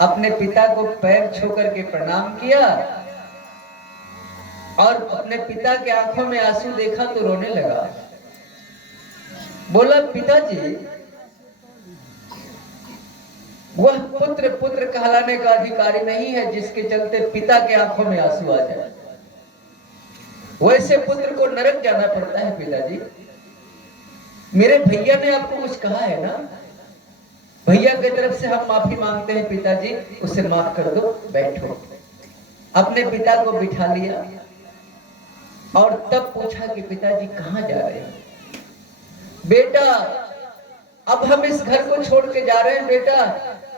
अपने पिता को पैर छू करके प्रणाम किया और अपने पिता के आंखों में आंसू देखा तो रोने लगा। बोला, पिताजी, वह पुत्र पुत्र कहलाने का अधिकारी नहीं है जिसके चलते पिता के आंखों में आंसू आ जाए। वैसे पुत्र को नरक जाना पड़ता है पिताजी। मेरे भैया ने आपको कुछ कहा है ना? भैया की तरफ से हम माफी मांगते हैं पिताजी, उसे माफ कर दो, बैठो। अपने पिता को बिठा लिया और तब पूछा कि पिताजी कहां जा रहे हैं? बेटा, अब हम इस घर को छोड़ के जा रहे हैं बेटा,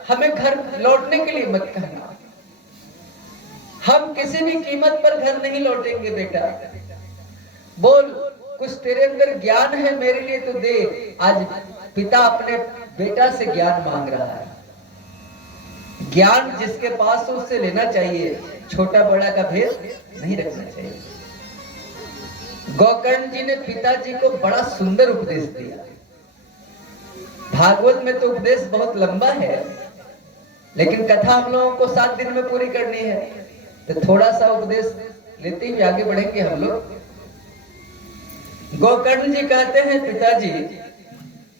हमें घर लौटने के लिए मत कहना। हम किसी भी कीमत पर घर नहीं लौटेंगे बेटा। बोल, कुछ तेरे अंदर ज्ञान है मेरे लिए तो दे। आज पिता अपने बेटा से ज्ञान मांग रहा है। ज्ञान जिसके पास हो उससे लेना चाहिए, छोटा बड़ा का भेद नहीं रखना चाहिए। गोकर्ण जी ने पिताजी को बड़ा सुंदर उपदेश दिया। भागवत में तो उपदेश बहुत लंबा है, लेकिन कथा हम लोगों को 7 दिन में पूरी करनी है, तो थोड़ा सा उपदेश लेते हुए आगे बढ़ेंगे हम लोग। गोकर्ण जी कहते हैं, पिताजी,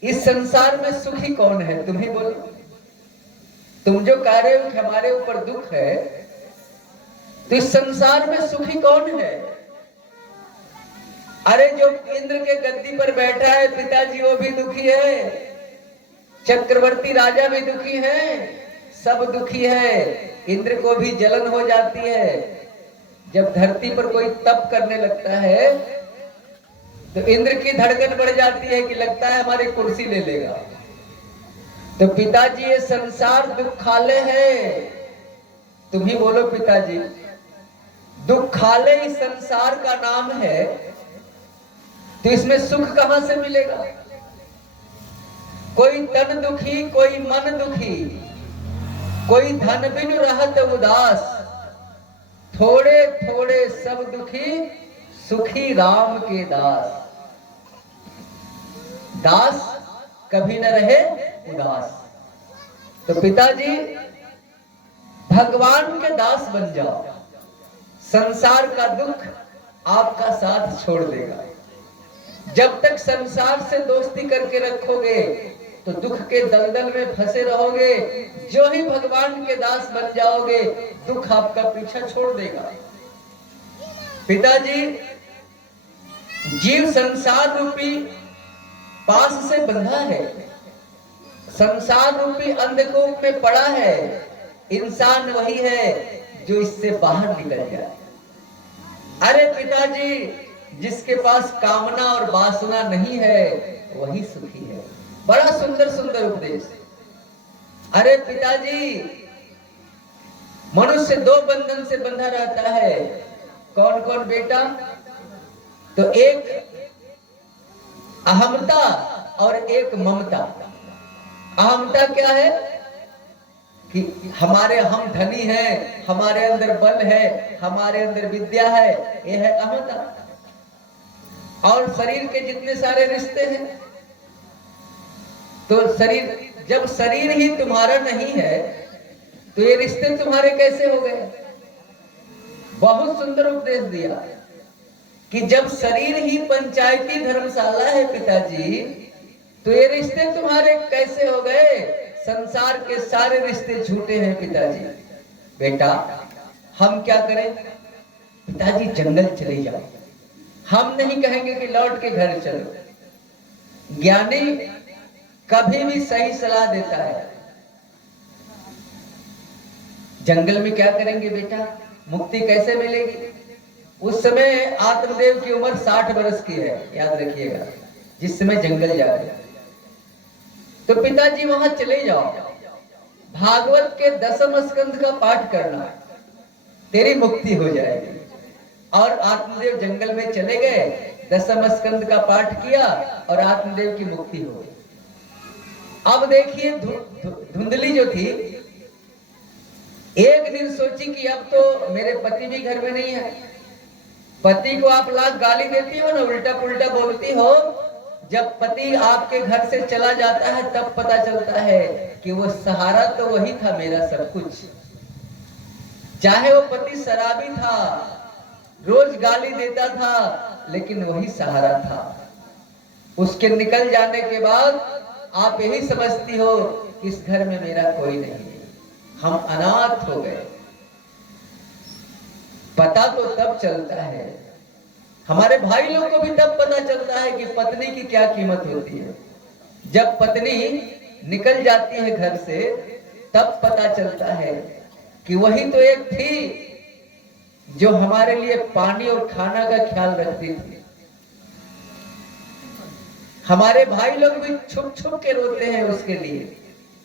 इस संसार में सुखी कौन है? तुम ही बोलो। तुम जो कह रहे हो कि हमारे ऊपर दुख है, तो इस संसार में सुखी कौन है? अरे जो इंद्र के गद्दी पर बैठा है पिताजी, वो भी दुखी है। चक्रवर्ती राजा भी दुखी है, सब दुखी है। इंद्र को भी जलन हो जाती है। जब धरती पर कोई तप करने लगता है तो इंद्र की धड़कन बढ़ जाती है कि लगता है हमारी कुर्सी ले लेगा। तो पिताजी, ये संसार दुखालय है। तुम ही बोलो पिताजी। दुखालय इस संसार का नाम है, तो इसमें सुख कहां से मिलेगा? कोई तन दुखी, कोई मन दुखी, कोई धन बिन रहत उदास, थोड़े थोड़े सब दुखी, सुखी राम के दास। दास कभी न रहे उदास। तो पिताजी, भगवान के दास बन जाओ, संसार का दुख आपका साथ छोड़ देगा। जब तक संसार से दोस्ती करके रखोगे तो दुख के दलदल में फंसे रहोगे। जो ही भगवान के दास बन जाओगे, दुख आपका पीछा छोड़ देगा। पिताजी, जीव संसार रूपी पास से बंधा है, संसार रूपी अंधकूप में पड़ा है। इंसान वही है जो इससे बाहर निकल जाए। अरे पिताजी, जिसके पास कामना और वासना नहीं है वही सुखी है। बड़ा सुंदर सुंदर उपदेश। अरे पिताजी, मनुष्य 2 बंधन से बंधा रहता है। कौन कौन बेटा? तो एक अहमता और एक ममता। अहमता क्या है कि हम धनी हैं, हमारे अंदर बल है, हमारे अंदर विद्या है, यह है अहमता। और शरीर के जितने सारे रिश्ते हैं, तो जब शरीर ही तुम्हारा नहीं है तो ये रिश्ते तुम्हारे कैसे हो गए? बहुत सुंदर उपदेश दिया कि जब शरीर ही पंचायती धर्मशाला है पिताजी, तो ये रिश्ते तुम्हारे कैसे हो गए? संसार के सारे रिश्ते झूठे हैं पिताजी। बेटा, हम क्या करें? पिताजी, जंगल चले जाओ। हम नहीं कहेंगे कि लौट के घर चलो। ज्ञानी कभी भी सही सलाह देता है। जंगल में क्या करेंगे बेटा? मुक्ति कैसे मिलेगी? उस समय आत्मदेव की उम्र 60 वर्ष की है, याद रखिएगा, जिस समय जंगल जा रहे। तो पिताजी वहां चले जाओ, भागवत के 10वें स्कंद का पाठ करना, तेरी मुक्ति हो जाएगी। और आत्मदेव जंगल में चले गए, 10वें स्कंद का पाठ किया और आत्मदेव की मुक्ति हो गई। अब देखिए, धुंधली जो थी, एक दिन सोची कि अब तो मेरे पति भी घर में नहीं है। पति को आप लाख गाली देती हो ना, उल्टा पुल्टा बोलती हो, जब पति आपके घर से चला जाता है तब पता चलता है कि वो सहारा तो वही था मेरा सब कुछ। चाहे वो पति शराबी था, रोज गाली देता था, लेकिन वही सहारा था। उसके निकल जाने के बाद आप यही समझती हो कि इस घर में मेरा कोई नहीं, हम अनाथ हो गए। पता तो तब चलता है, हमारे भाई लोग को भी तब पता चलता है कि पत्नी की क्या कीमत होती है। जब पत्नी निकल जाती है घर से तब पता चलता है कि वही तो एक थी जो हमारे लिए पानी और खाना का ख्याल रखती थी। हमारे भाई लोग भी छुप छुप के रोते हैं उसके लिए,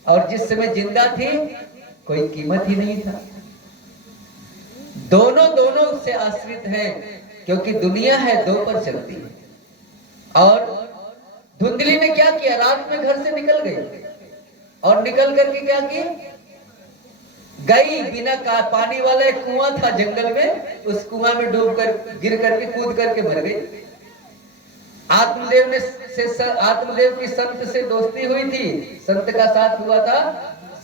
और जिस समय जिंदा थी कोई कीमत ही नहीं था। दोनों दोनों से आश्रित हैं, क्योंकि दुनिया है दो पर चलती है। और धुंधली ने क्या किया, रात में घर से निकल गई और निकल करके क्या किया, गई बिना पानी वाला एक कुआं था जंगल में, उस कुआं में डूब कर गिर करके कूद करके मर गई। आत्मदेव की संत से दोस्ती हुई थी, संत का साथ हुआ था,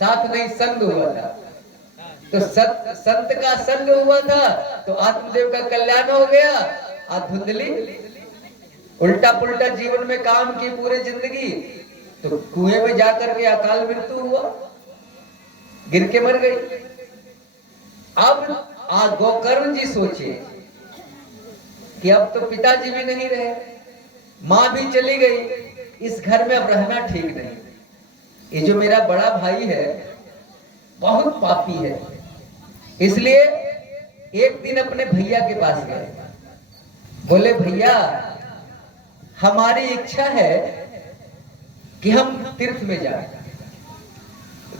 साथ नहीं संग हुआ था। तो संत का संग हुआ था तो आत्मदेव का कल्याण हो गया। धुंधली उल्टा पुल्टा जीवन में काम की पूरी जिंदगी, तो कुएं में जाकर के अकाल मृत्यु हुआ, गिर के मर गई। अब गोकर्ण जी सोचे कि अब तो पिताजी भी नहीं रहे, मां भी चली गई, इस घर में अब रहना ठीक नहीं। ये जो मेरा बड़ा भाई है बहुत पापी है, इसलिए एक दिन अपने भैया के पास गए, बोले भैया हमारी इच्छा है कि हम तीर्थ में जाएं।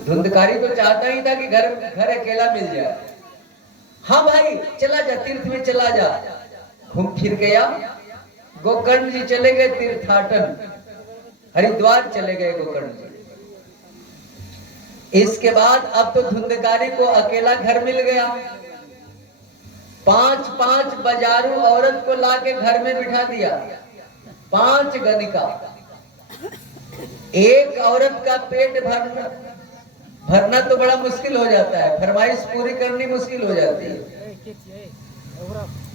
धुंधकारी तो चाहता ही था कि घर अकेला मिल जाए। हाँ भाई चला जा, तीर्थ में चला जा। घूम फिर गया, गोकर्ण जी चले गए तीर्थाटन, हरिद्वार चले गए गोकर्ण जी। इसके बाद अब तो धुंधकारी को अकेला घर मिल गया। 5-5 बाजारू औरत को लाके घर में बिठा दिया, 5 गणिका। एक औरत का पेट भरना तो बड़ा मुश्किल हो जाता है, फरमाइश पूरी करनी मुश्किल हो जाती है।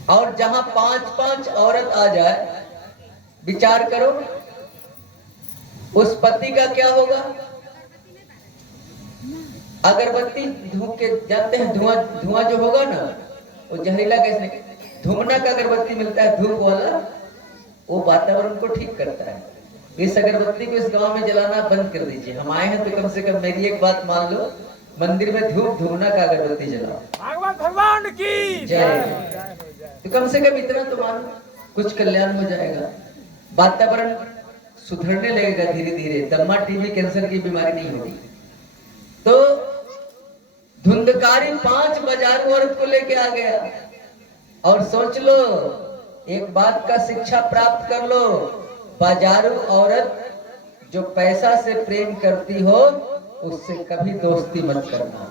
और जहां 5-5 औरत आ जाए, विचार करो उस पति का क्या होगा। अगरबत्ती धूप के जानते हैं, धुआं जो होगा ना वो जहरीला गैस नहीं, धुमना का अगरबत्ती मिलता है धूप वाला, वो वातावरण को ठीक करता है। इस अगरबत्ती को इस गांव में जलाना बंद कर दीजिए। हम आए हैं तो कम से कम मेरी एक बात मान लो, मंदिर में धूमना का अगरबत्ती जलाओ, भगवान की जय। तो कम से कम इतना तो मानो, कुछ कल्याण हो जाएगा, वातावरण सुधरने लगेगा धीरे धीरे, दमा टीबी कैंसर की बीमारी नहीं होगी। तो धुंधकारी 5 बाजारू औरत को लेके आ गया, और सोच लो एक बात का शिक्षा प्राप्त कर लो, बाजारू औरत जो पैसा से प्रेम करती हो उससे कभी दोस्ती मत करना।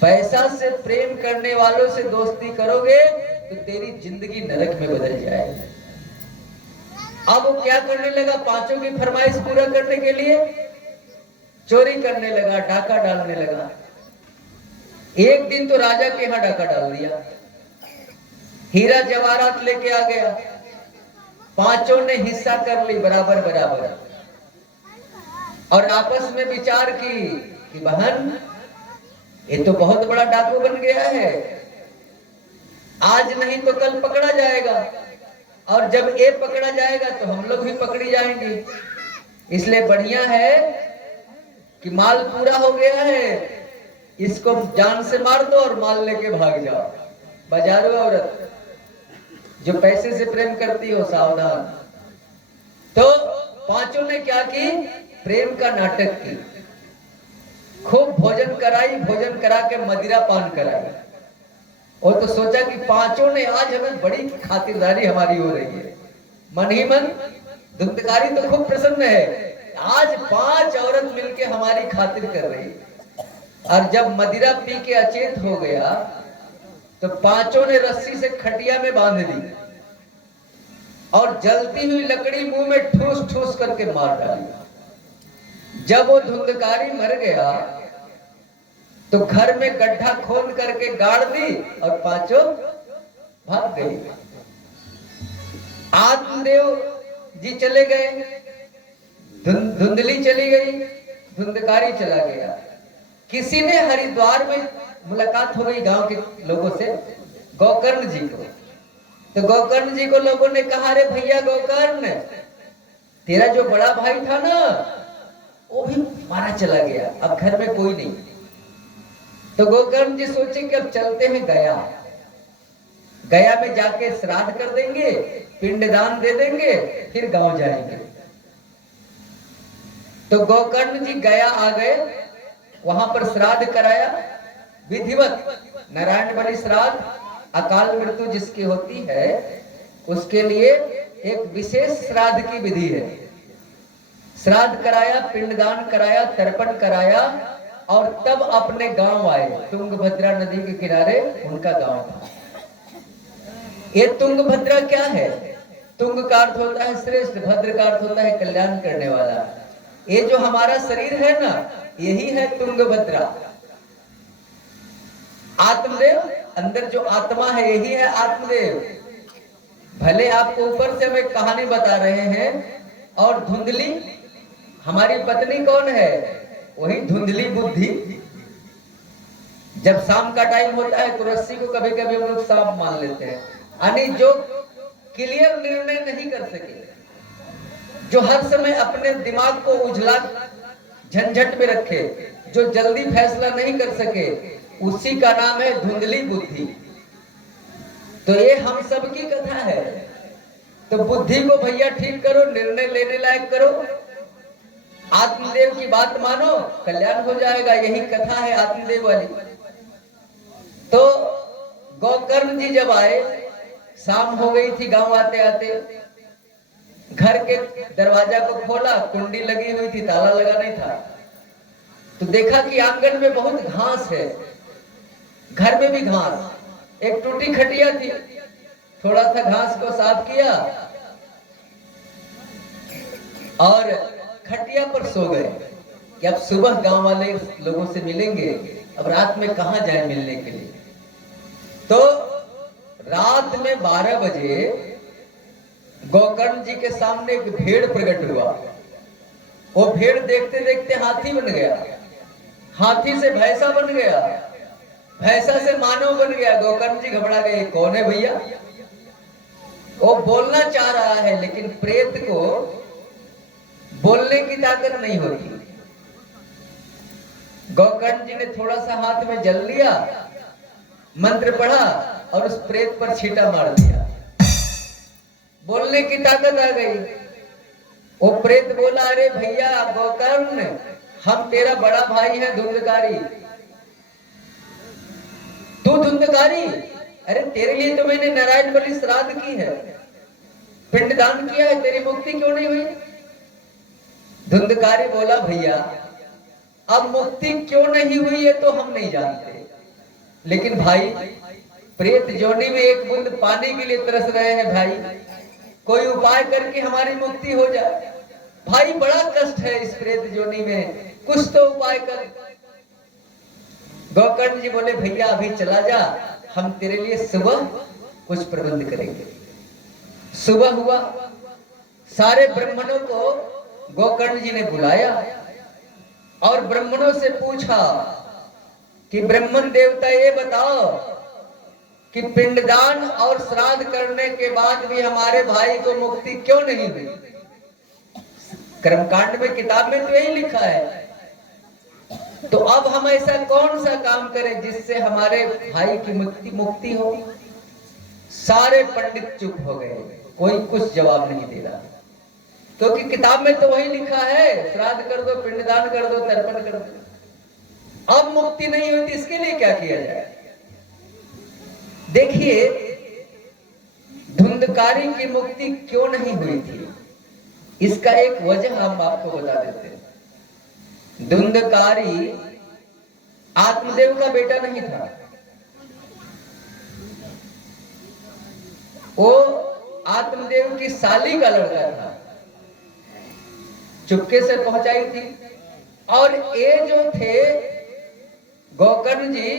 पैसा से प्रेम करने वालों से दोस्ती करोगे तो तेरी जिंदगी नरक में बदल जाएगी। अब वो क्या करने लगा, 5 की फरमाइश पूरा करने के लिए चोरी करने लगा, डाका डालने लगा। एक दिन तो राजा के यहाँ डाका डाल दिया, हीरा जवाहरात लेके आ गया, 5 ने हिस्सा कर ली बराबर बराबर, और आपस में विचार की कि बहन ये तो बहुत बड़ा डाकू बन गया है, आज नहीं तो कल पकड़ा जाएगा, और जब ये पकड़ा जाएगा तो हम लोग भी पकड़ी जाएंगे। इसलिए बढ़िया है कि माल पूरा हो गया है, इसको जान से मार दो और माल लेके भाग जाओ। बाजारू औरत जो पैसे से प्रेम करती हो सावधान। तो 5 ने क्या की, प्रेम का नाटक की, खूब भोजन कराई, भोजन करा के मदिरा पान कराई, और तो सोचा कि 5 ने आज हमें बड़ी खातिरदारी हमारी हो रही है। मन ही मन धुंधकारी तो खूब प्रसन्न है, आज 5 औरत मिलके हमारी खातिर कर रही है। और जब मदिरा पी के अचेत हो गया तो 5 ने रस्सी से खटिया में बांध दी, और जलती हुई लकड़ी मुंह में ठूस ठूस करके मार डाली। जब वो धुंधकारी मर गया तो घर में गड्ढा खोद करके गाड़ दी और पांचों भाग गई। आत्मदेव जी चले गए, धुंधली चली गई, धुंधकारी चला गया। किसी ने हरिद्वार में मुलाकात हो गई गांव के लोगों से, गोकर्ण जी को। तो गोकर्ण जी को लोगों ने कहा, अरे भैया गोकर्ण, तेरा जो बड़ा भाई था ना वो भी मारा चला गया, अब घर में कोई नहीं। तो गोकर्ण जी सोचे कि अब चलते हैं गया, गया में जाके श्राद्ध कर देंगे, पिंडदान दे देंगे, फिर गांव जाएंगे। तो गोकर्ण जी गया आ गए, वहां पर श्राद्ध कराया विधिवत, नारायण बलि श्राद्ध। अकाल मृत्यु जिसकी होती है उसके लिए एक विशेष श्राद्ध की विधि है। श्राद्ध कराया, पिंडदान कराया, तर्पण कराया और तब अपने गांव आए। तुंगभद्रा नदी के किनारे उनका गांव था। ये तुंगभद्रा क्या है? तुंग का अर्थ होता है श्रेष्ठ, भद्र का अर्थ होता है कल्याण करने वाला। ये जो हमारा शरीर है ना, यही है तुंगभद्रा। आत्मदेव, अंदर जो आत्मा है यही है आत्मदेव। भले आपको ऊपर से हमें कहानी बता रहे हैं। और धुंधली हमारी पत्नी कौन है? वही धुंधली बुद्धि। जब शाम का टाइम होता है तो रस्सी को कभी कभी हम लोग सांप मान लेते हैं, यानी जो क्लियर निर्णय नहीं कर सके, जो हर समय अपने दिमाग को उजला झंझट में रखे, जो जल्दी फैसला नहीं कर सके, उसी का नाम है धुंधली बुद्धि। तो ये हम सब की कथा है। तो बुद्धि को भैया ठीक करो, निर्णय लेने लायक करो, आत्मदेव की बात मानो, कल्याण हो जाएगा। यही कथा है आत्मदेव वाली। तो गोकर्ण जी जब आए, शाम हो गई थी, गांव आते आते घर के दरवाजा को खोला, कुंडी लगी हुई थी, ताला लगा नहीं था। तो देखा कि आंगन में बहुत घास है, घर में भी घास, एक टूटी खटिया थी। थोड़ा सा घास को साफ किया और खटिया पर सो गए कि अब सुबह गांव वाले लोगों से मिलेंगे, अब रात में कहां जाए मिलने के लिए। तो रात में 12 बजे गोकर्ण जी के सामने एक भेड़ प्रकट हुआ। वो भेड़ देखते देखते हाथी बन गया, हाथी से भैंसा बन गया, भैंसा से मानव बन गया। गोकर्ण जी घबरा गए, कौन है भैया? वो बोलना चाह रहा है लेकिन प्रेत को बोलने की ताकत नहीं होती। गोकर्ण जी ने थोड़ा सा हाथ में जल लिया, मंत्र पढ़ा और उस प्रेत पर छींटा मार दिया। बोलने की ताकत आ गई। वो प्रेत बोला, अरे भैया गोकर्ण, हम तेरा बड़ा भाई है धुंधकारी। तू धुंधकारी? अरे तेरे लिए तो मैंने नारायण बलि श्राद्ध की है, पिंडदान किया है, तेरी मुक्ति क्यों नहीं हुई? धुंधकारी बोला, भैया अब मुक्ति क्यों नहीं हुई है तो हम नहीं जानते, लेकिन भाई प्रेत जोनी में एक बूंद पानी के लिए तरस रहे हैं भाई, कोई उपाय करके हमारी मुक्ति हो जाए। भाई बड़ा कष्ट है इस प्रेत जोनी में, कुछ तो उपाय कर। गोकर्ण जी बोले, भैया अभी चला जा, हम तेरे लिए सुबह कुछ प्रबंध करेंगे। सुबह हुआ, सारे ब्राह्मणों को गोकर्ण जी ने बुलाया और ब्राह्मणों से पूछा कि ब्राह्मण देवता ये बताओ कि पिंडदान और श्राद्ध करने के बाद भी हमारे भाई को मुक्ति क्यों नहीं हुई? कर्मकांड में, किताब में तो यही लिखा है। तो अब हम ऐसा कौन सा काम करें जिससे हमारे भाई की मुक्ति हो? सारे पंडित चुप हो गए, कोई कुछ जवाब नहीं दे रहा, क्योंकि किताब में तो वही लिखा है, श्राद्ध कर दो, पिंडदान कर दो, तर्पण कर दो। अब मुक्ति नहीं होती, इसके लिए क्या किया जाए? देखिए, धुंधकारी की मुक्ति क्यों नहीं हुई थी, इसका एक वजह हम आपको बता देते हैं। धुंधकारी आत्मदेव का बेटा नहीं था, वो आत्मदेव की साली का लड़का था, चुपके से पहुंचाई थी। और ये जो थे गोकर्ण जी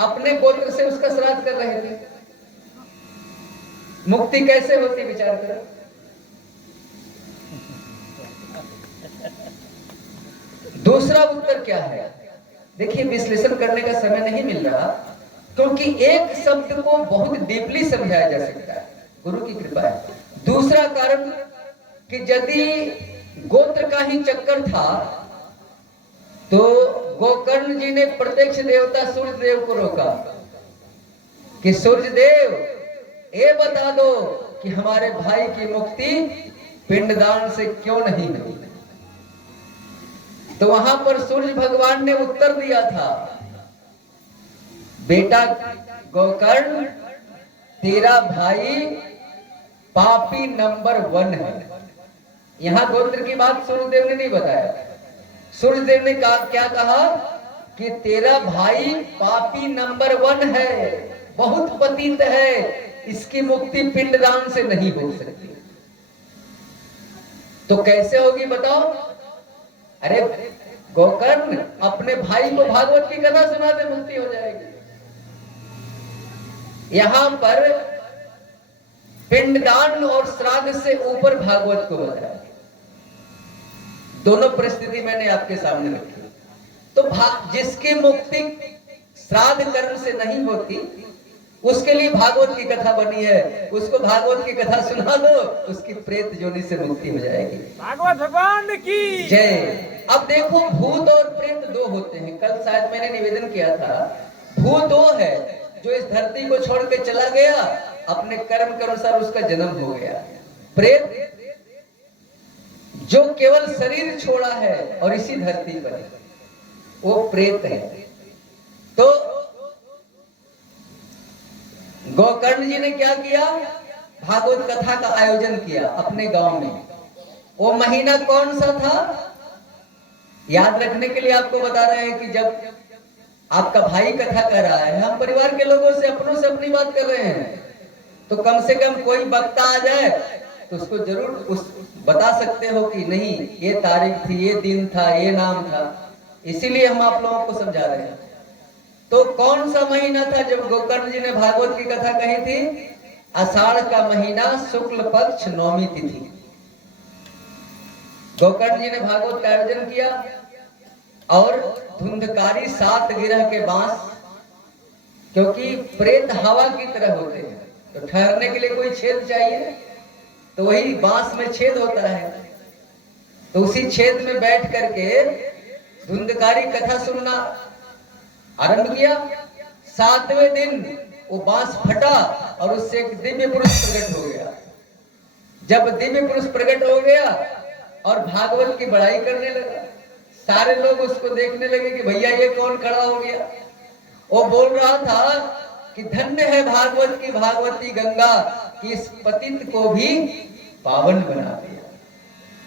अपने गोत्र से उसका श्राद्ध कर रहे थे। मुक्ति कैसे होती विचार करो। दूसरा उत्तर क्या है? देखिए, विश्लेषण करने का समय नहीं मिल रहा, क्योंकि एक शब्द को बहुत डीपली समझाया जा सकता है, गुरु की कृपा है। दूसरा कारण कि यदि गोत्र का ही चक्कर था तो गोकर्ण जी ने प्रत्यक्ष देवता सूर्य देव को रोका कि सूर्य देव, ये बता दो कि हमारे भाई की मुक्ति पिंडदान से क्यों नहीं हुई। तो वहां पर सूर्य भगवान ने उत्तर दिया था, बेटा गोकर्ण, तेरा भाई पापी नंबर 1 है। यहां गोत्र की बात सूर्यदेव ने नहीं बताया। सूर्यदेव ने क्या कहा कि तेरा भाई पापी नंबर 1 है, बहुत पतित है, इसकी मुक्ति पिंडदान से नहीं हो सकती। तो कैसे होगी बताओ? अरे गोकर्ण, अपने भाई को भागवत की कथा सुना दे, मुक्ति हो जाएगी। यहां पर पिंडदान और श्राद्ध से ऊपर भागवत को बताया। दोनों परिस्थिति मैंने आपके सामने रखी। तो जिसकी मुक्ति श्राद्ध कर्म से नहीं होती, उसके लिए भागवत की कथा बनी है। उसको भागवत की कथा सुना दो, उसकी प्रेत योनि से मुक्ति हो जाएगी। भागवत भगवान की जय। अब देखो, भूत और प्रेत दो होते हैं। कल शायद मैंने निवेदन किया था, भूत दो है, जो इस धरती को छोड़ के चला गया, अपने कर्म के अनुसार उसका जन्म हो गया। प्रेत जो केवल शरीर छोड़ा है और इसी धरती पर है, वो प्रेत है। तो गोकर्ण जी ने क्या किया? भागवत कथा का आयोजन किया अपने गांव में। वो महीना कौन सा था? याद रखने के लिए आपको बता रहे हैं कि जब आपका भाई कथा कर रहा है, हम परिवार के लोगों से, अपनों से अपनी बात कर रहे हैं, तो कम से कम कोई वक्ता आ जाए तो उसको जरूर बता सकते हो कि नहीं, ये तारीख थी, ये दिन था, ये नाम था। इसीलिए हम आप लोगों को समझा रहे हैं। तो कौन सा महीना था जब गोकर्ण जी ने भागवत की कथा कही थी? आषाढ़ का महीना, शुक्ल पक्ष, नौमी तिथि। गोकर्ण जी ने भागवत का आयोजन किया और धुंधकारी 7 गिरह के बांस, क्योंकि प्रेत हवा की तरह होते हैं, तो ठहरने के लिए कोई छेद चाहिए, तो वही बांस में छेद होता है। तो उसी छेद में बैठ करके धुंधकारी कथा सुनना आरंभ किया। 7वें दिन वो बांस फटा और उससे एक दिव्य पुरुष प्रकट हो गया। जब दिव्य पुरुष प्रकट हो गया और भागवत की बड़ाई करने लगा, सारे लोग उसको देखने लगे कि भैया ये कौन खड़ा हो गया। वो बोल रहा था कि धन्य है भागवत की भागवती गंगा, कि इस पतित को भी पावन बना दिया,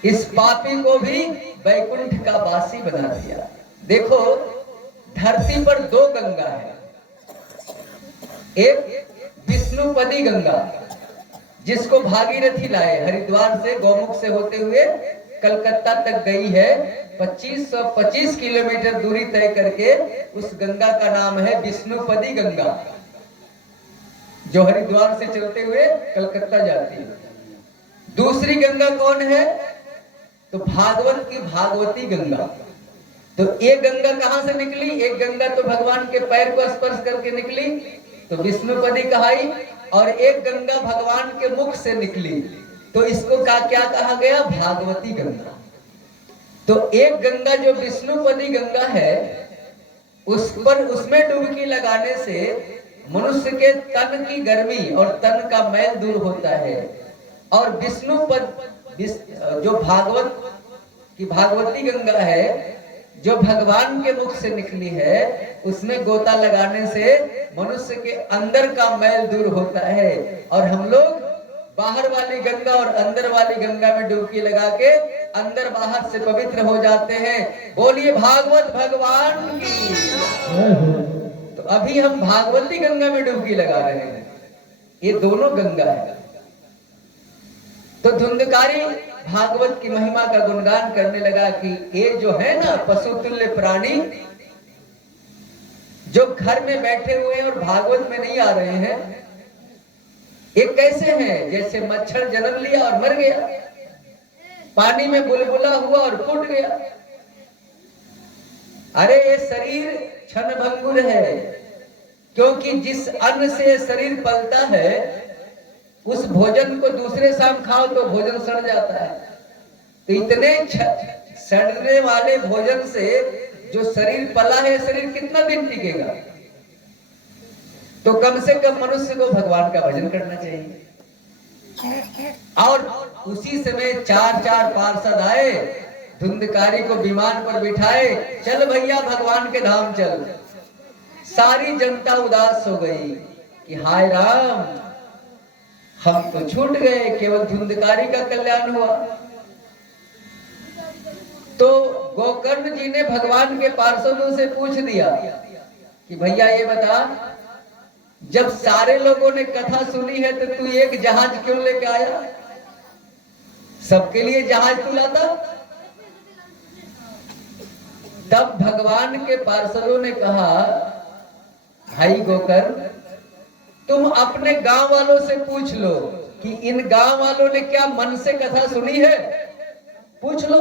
इस पापी को भी वैकुंठ का वासी बना दिया। देखो, धरती पर 2 गंगा है। एक विष्णुपदी गंगा, जिसको भागीरथी लाए, हरिद्वार से, गौमुख से होते हुए कलकत्ता तक गई है। 2525 किलोमीटर दूरी तय करके उस गंगा का नाम है विष्णुपदी गंगा, जो हरिद्वार से चलते हुए कलकत्ता जाती है। दूसरी गंगा कौन है? तो भागवत की भागवती गंगा। तो एक गंगा कहां से निकली? एक गंगा तो भगवान के पैर को स्पर्श करके निकली, तो विष्णुपदी कहाई, और एक गंगा भगवान के मुख से निकली, तो इसको क्या कहा गया? भागवती गंगा। तो एक गंगा जो विष्णुपदी गंगा है, उसमें डुबकी लगाने से मनुष्य के तन की गर्मी और तन का मैल दूर होता है। और जो भागवत की भागवती गंगा है, जो भगवान के मुख से निकली है, उसमें गोता लगाने से मनुष्य के अंदर का मैल दूर होता है। और हम लोग बाहर वाली गंगा और अंदर वाली गंगा में डुबकी लगा के अंदर बाहर से पवित्र हो जाते हैं। बोलिए भागवत भगवान की। तो अभी हम भागवती गंगा में डुबकी लगा रहे हैं। ये दोनों गंगा है। तो धुंधकारी भागवत की महिमा का गुणगान करने लगा कि ये जो है ना पशुतुल्य प्राणी जो घर में बैठे हुए हैं और भागवत में नहीं आ रहे हैं, ये कैसे हैं? जैसे मच्छर जन्म लिया और मर गया, पानी में बुलबुला हुआ और फूट गया। अरे ये शरीर क्षणभंगुर है, क्योंकि जिस अन्न से शरीर पलता है उस भोजन को दूसरे शाम खाओ तो भोजन सड़ जाता है। तो इतने सड़ने वाले भोजन से जो शरीर पला है, शरीर कितना दिन टिकेगा? तो कम से कम मनुष्य को भगवान का भजन करना चाहिए। और उसी समय 4 पार्षद आए, धुंधकारी को विमान पर बिठाए, चल भैया भगवान के धाम चल। सारी जनता उदास हो गई कि हाय राम, हम तो छूट गए, केवल धुंधकारी का कल्याण हुआ। तो गोकर्ण जी ने भगवान के पार्षदों से पूछ दिया कि भैया ये बता, जब सारे लोगों ने कथा सुनी है तो तू एक जहाज क्यों लेके आया? सबके लिए जहाज तू लाता। तब भगवान के पार्षदों ने कहा, भाई गोकर्ण, तुम अपने गांव वालों से पूछ लो कि इन गांव वालों ने क्या मन से कथा सुनी है, पूछ लो।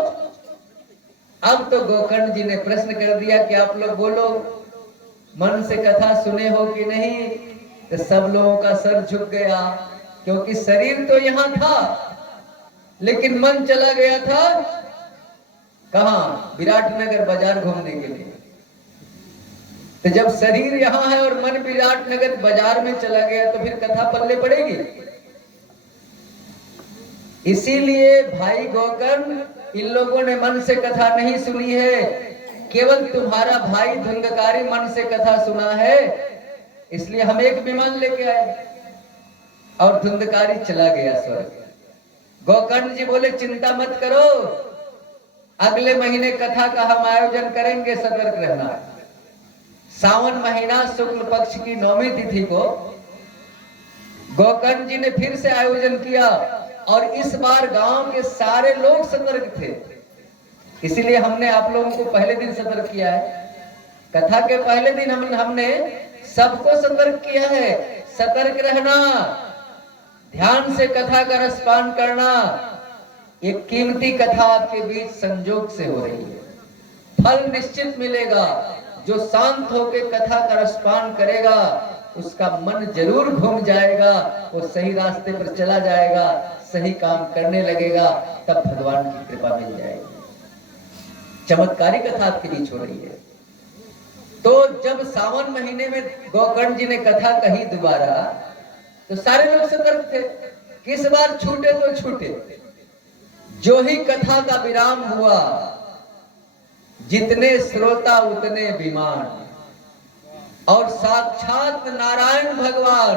अब तो गोकर्ण जी ने प्रश्न कर दिया कि आप लोग बोलो, मन से कथा सुने हो कि नहीं? तो सब लोगों का सर झुक गया, क्योंकि शरीर तो यहाँ था लेकिन मन चला गया था कहाँ? विराटनगर बाजार घूमने के लिए। तो जब शरीर यहाँ है और मन विराटनगर बाजार में चला गया तो फिर कथा पल्ले पड़ेगी। इसीलिए भाई गोकर्ण, इन लोगों ने मन से कथा नहीं सुनी है, केवल तुम्हारा भाई धुंधकारी मन से कथा सुना है, इसलिए हम एक विमान लेके आए। और धुंधकारी चला गया स्वर्ग। गोकर्ण जी बोले, चिंता मत करो, अगले महीने कथा का हम आयोजन करेंगे, सतर्क रहना। सावन महीना शुक्ल पक्ष की 9वीं तिथि को गोकर्ण जी ने फिर से आयोजन किया, और इस बार गांव के सारे लोग सतर्क थे। इसीलिए हमने आप लोगों को पहले दिन सतर्क किया है। कथा के पहले दिन हमने सबको सतर्क किया है। सतर्क रहना, ध्यान से कथा का रसपान करना। एक कीमती कथा आपके बीच संजोग से हो रही है, फल निश्चित मिलेगा। जो शांत होकर कथा का रसपान करेगा उसका मन जरूर घूम जाएगा, वो सही रास्ते पर चला जाएगा, सही काम करने लगेगा, तब भगवान की कृपा मिल जाएगी। चमत्कारी कथा आपके बीच हो रही है। तो जब सावन महीने में गोकर्ण जी ने कथा कही दोबारा, तो सारे लोग सतर्क थे, किस बार छूटे तो छूटे। जो ही कथा का विराम हुआ, जितने श्रोता उतने विमान, और साक्षात नारायण भगवान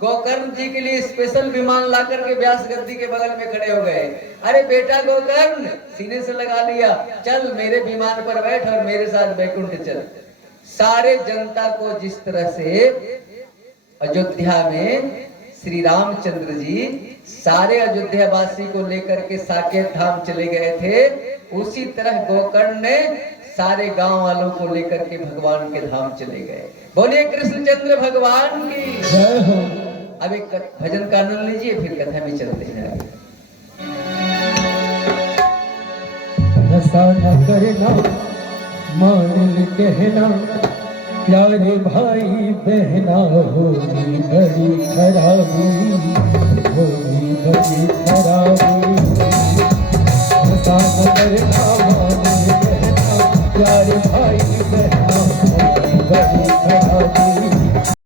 गोकर्ण जी के लिए स्पेशल विमान ला करके व्यास गद्दी के बगल में खड़े हो गए। अरे बेटा गोकर्ण, सीने से लगा लिया, चल मेरे विमान पर बैठ और मेरे साथ बैकुंठ चल। सारे जनता को जिस तरह से अयोध्या में श्री रामचंद्र जी सारे अयोध्या वासी को लेकर के साकेत धाम चले गए थे, उसी तरह गोकर्ण ने सारे गांव वालों को लेकर के भगवान के धाम चले गए। बोलिए कृष्णचंद्र भगवान की जय हो। अब एक भजन का आनंद लीजिए, फिर कथा में चलते हैं आगे। नशा न करना, मान कहना, प्यारे भाई बहना, होगी बड़ी खराबी, होगी बड़ी खराबी। नशा न करना, मान कहना, प्यारे भाई बहना, होगी बड़ी खराबी।